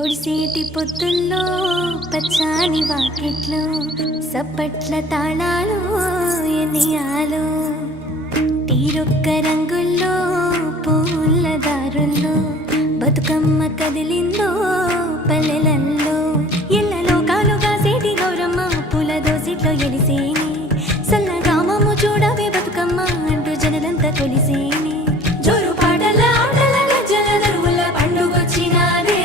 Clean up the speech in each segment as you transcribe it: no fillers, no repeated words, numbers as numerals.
పొడిసేటి పొత్తుల్లో పచ్చాని వాకిట్లో సప్పట్ల తాళాలు ఎనియాలు తీరొక్క రంగుల్లో పూల దారుల్లో బతుకమ్మ కదిలిందో పల్లెలల్లో ఇళ్ళలో కాలుగా సేటి గౌరమ్మ పూల దోసిట్లో ఎలిసేని సన్నగామము చూడవే బతుకమ్మ అంటూ జనలంతా కొలిసేని జోరు పాటల ఆటల గజ్జల దరువుల పండుగొచ్చినాదే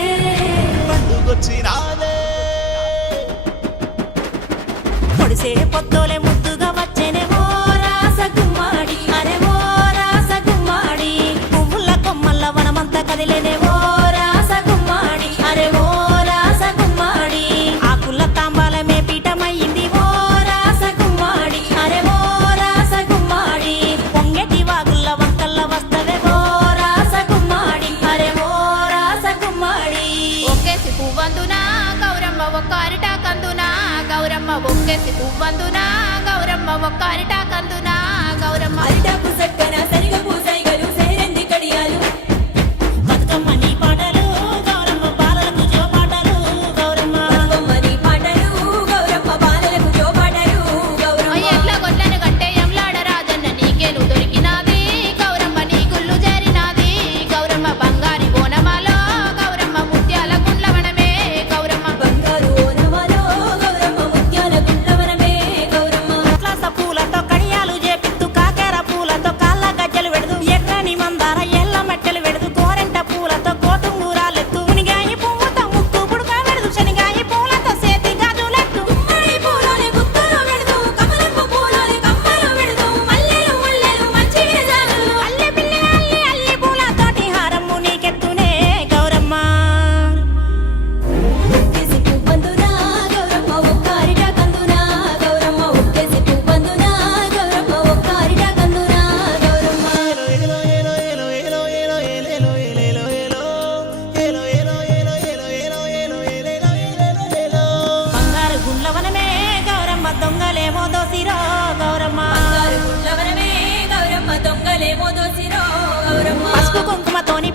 పొడిసే పొత్తోలే ముద్దుగా వచ్చేనే ఓ రాస గుమ్మాడి అరే ఓ రాస గుమ్మాడి పువ్వుల కొమ్మల్ల వనమంతా కదిలేనే ఓ రాస గుమ్మాడి అరే ఓ రాస గుమ్మాడి ఆకుల తాంబాలమే పీఠమయ్యింది ఓ రాస గుమ్మాడి అరే ఓ రాస గుమ్మాడి పొంగెటి వాగుల్ల వంకల్ల వస్తవే ఓ రాస గుమ్మాడి అరే ఓ రాస గుమ్మాడి ఒక్కేసి పువ్వందునా గౌరమ్మ ఒక్కారిటా కందునా గౌరమ్మ ఒక్కేసి పువ్వందునా గౌరమ్మ ఒక్కారిటా కందునా గౌరమ్మ అరిటాకు సక్కన సరిగ పూసైగలు సేరెంది కడియాలు బతుకమ్మ నీ పాటలు గౌరమ్మ బాలలకు జో పాటలు గౌరమ్మ బతుకమ్మ నీ పాటలు గౌరమ్మ బాలలకు జో పాటలు గౌరమ్మ ఎట్ల గొడ్లను గట్టే ఎంలాడ రాజన్న నీకేను దొరికినాది గౌరమ్మ నీ గుళ్ళు చేరినాది గౌరమ్మ బంగారి బోనమాలో గౌరమ్మ ముత్యాల గుండ్లవనమే గౌరమ్మ బంగారు ఓనమాలో గౌరమ్మ ముత్యాల గుండ్లవనమే గౌరమ్మ అట్లాస పూలతో కడియాలు చేపిత్తు కాకెర పూలతో కాళ్ళ గజ్జలు వెడదు ఎర్రని మందార ఎల్ల మెట్టెలు వెడదు గోరెంట పూలతో కోటుంగూరాలెత్తు మునిగాయి పువ్వుతో ముక్కు పుడక వెడదు శనిగాయి పూలతో సేతి గాజులెత్తు గుమ్మడి పూలోనే గుత్తులు వెడదు కమలపు పూలోనే కమ్మలు వెడదు మల్లెలు ముల్లెలు మంచి విరజాలు అల్లి పిల్లి అల్లి అల్లి పూలతోటి హారము నీకెత్తునే గౌరమ్మ ఒక్కేసి పువ్వందునా గౌరమ్మ ఒక్కారిట కందునా గౌరమ్మ ఒక్కేసి పువ్వందునా గౌరమ్మ ఒక్కారిట కందునా గౌరమ్మ బంగారు గుండ్లవనమే గౌరమ్మ దొంగలేమో దోసిరో గౌరమ్మ బంగారు గుండ్లవనమే గౌరమ్మ దొంగలేమో దోసిరో గౌరమ్మ పసుపు కుంకుమతోని